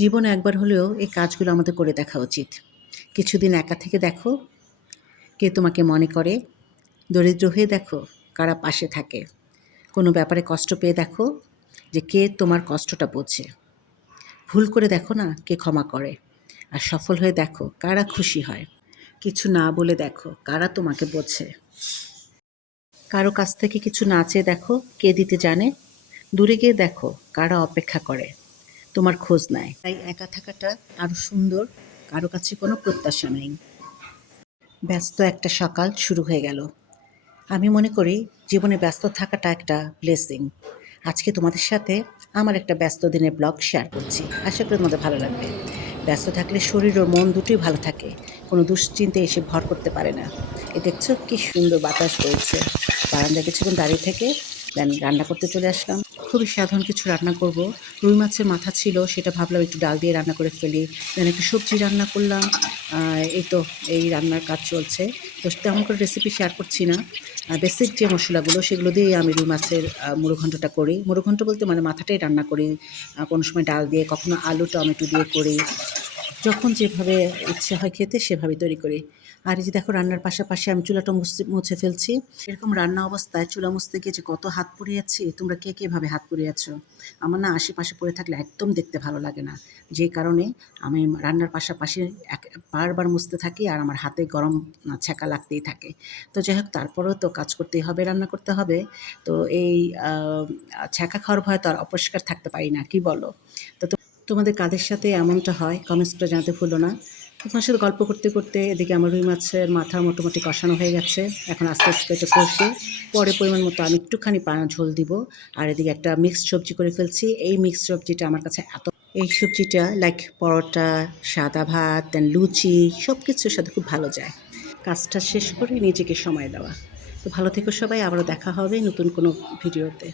জীবনে একবার হলেও এই কাজগুলো আমাদের করে দেখা উচিত। কিছুদিন একা থেকে দেখো, কে তোমাকে মনে করে। দরিদ্র হয়ে দেখো, কারা পাশে থাকে। কোনো ব্যাপারে কষ্ট পেয়ে দেখো, যে কে তোমার কষ্টটা বোঝে। ভুল করে দেখো না, কে ক্ষমা করে। আর সফল হয়ে দেখো, কারা খুশি হয়। কিছু না বলে দেখো, কারা তোমাকে বোঝে। কারো কাছ থেকে কিছু না চেয়ে দেখো, কে দিতে জানে। দূরে গিয়ে দেখো, কারা অপেক্ষা করে, তোমার খোঁজ নেয়। তাই একা থাকাটা আরো সুন্দর, কারো কাছে কোনো প্রত্যাশা নেই। ব্যস্ত একটা সকাল শুরু হয়ে গেল। আমি মনে করি জীবনে ব্যস্ত থাকাটা একটা ব্লেসিং। আজকে তোমাদের সাথে আমার একটা ব্যস্ত দিনের ব্লগ শেয়ার করছি। আশা করি তোমাদের ভালো লাগবে। ব্যস্ত থাকলে শরীর ও মন দুটোই ভালো থাকে। কোনো দুশ্চিন্তা এসে ভর করতে পারে না। দেখছো কি সুন্দর বাতাস বইছে। বারান্দায় কিছুক্ষণ দাঁড়িয়ে থেকে দেন রান্না করতে চলে আসলাম। খুবই সাধারণ কিছু রান্না করব। রুই মাছের মাথা ছিল, সেটা ভাবলাম একটু ডাল দিয়ে রান্না করে ফেলি। দেন একটু সবজি রান্না করলাম। এই তো এই রান্নার কাজ চলছে। তো তেমন করে রেসিপি শেয়ার করছি না। বেসিক যে মশলাগুলো সেগুলো দিয়েই আমি রুই মাছের মুড়োঘণ্টটা করি। মুড়োঘণ্ট বলতে মানে মাথাটাই রান্না করি। কোনো সময় ডাল দিয়ে, কখনো আলু টমেটো দিয়ে করি। যখন যেভাবে ইচ্ছে হয় খেতে সেভাবে তৈরি করি। আর এই যে দেখো রান্নার পাশাপাশি আমি চুলাটা মুছে ফেলছি। এরকম রান্না অবস্থায় চুলা মুছতে গিয়ে যে কত হাত পুড়িয়েছি, তোমরা কে কে এভাবে হাত পুড়িয়েছো? আমার না আশেপাশে পড়ে থাকলে একদম দেখতে ভালো লাগে না। যে কারণে আমি রান্নার পাশাপাশি বারবার মুছতে থাকি আর আমার হাতে গরম ছ্যাঁকা লাগতেই থাকে। তো যাই হোক তারপরেও তো কাজ করতেই হবে, রান্না করতে হবে। তো এই ছ্যাঁকা খাওয়ার ভয়ে তো আর অপরিষ্কার থাকতে পারি না, কি বলো? তো তোমাদের কাদের সাথে এমনটা হয় কমেন্টস করে জানাতে ভুলো না। তো তোমার সাথে গল্প করতে করতে এদিকে আমার রুই মাছের মাথা মোটামুটি কষানো হয়ে গেছে। এখন আস্তে আস্তে এটা কষে পরে পরিমাণ মতো আমি একটুখানি ঝোল দিব। আর এদিকে একটা মিক্সড সবজি করে ফেলছি। এই মিক্সড সবজিটা আমার কাছে এই সবজিটা লাইক পরোটা, সাদা ভাত, দেন লুচি সব কিছুর সাথে খুব ভালো যায়। কাজটা শেষ করে নিজেকে সময় দেওয়া। তো ভালো থেকো সবাই, আবারও দেখা হবে নতুন কোনো ভিডিওতে।